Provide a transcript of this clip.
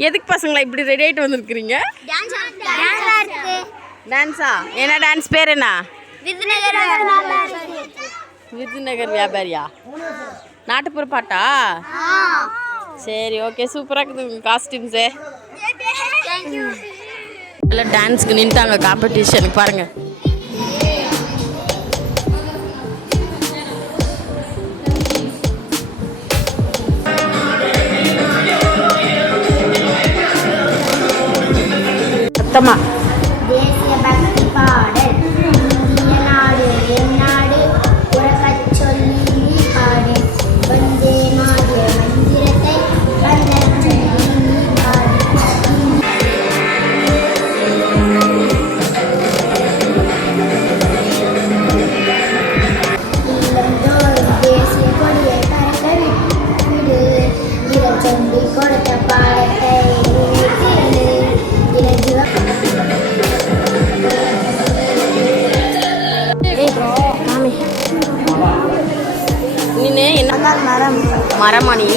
எதுக்கு பசங்களா இப்படி ரெடி ஆகிட்டு வந்துருக்குறீங்க? டான்ஸா? என்ன டான்ஸ் பேர் என்ன? விருதுநகர் வியாபாரியா? நாட்டுப்புற பாட்டா? சரி, ஓகே, சூப்பராக இருக்குது உங்கள் காஸ்டியூம்ஸு. நல்லா டான்ஸுக்கு நின்ட்டாங்க காம்படிஷனுக்கு பாருங்கள். சத்தமா தேசிய பக்தி பாடல். இந்திய நாடு என் நாடு உறக்கச் சொல்லி நீ பாடு. வந்தே மாதர மந்திரத்தை வந்தச் சொல்லி நீ பாடு. இல்லந்தோறும் தேசிய கொடியை பறக்க விடு. இதை சொல்லி கொடுத்த பாடத்தை என்ன மரமணி?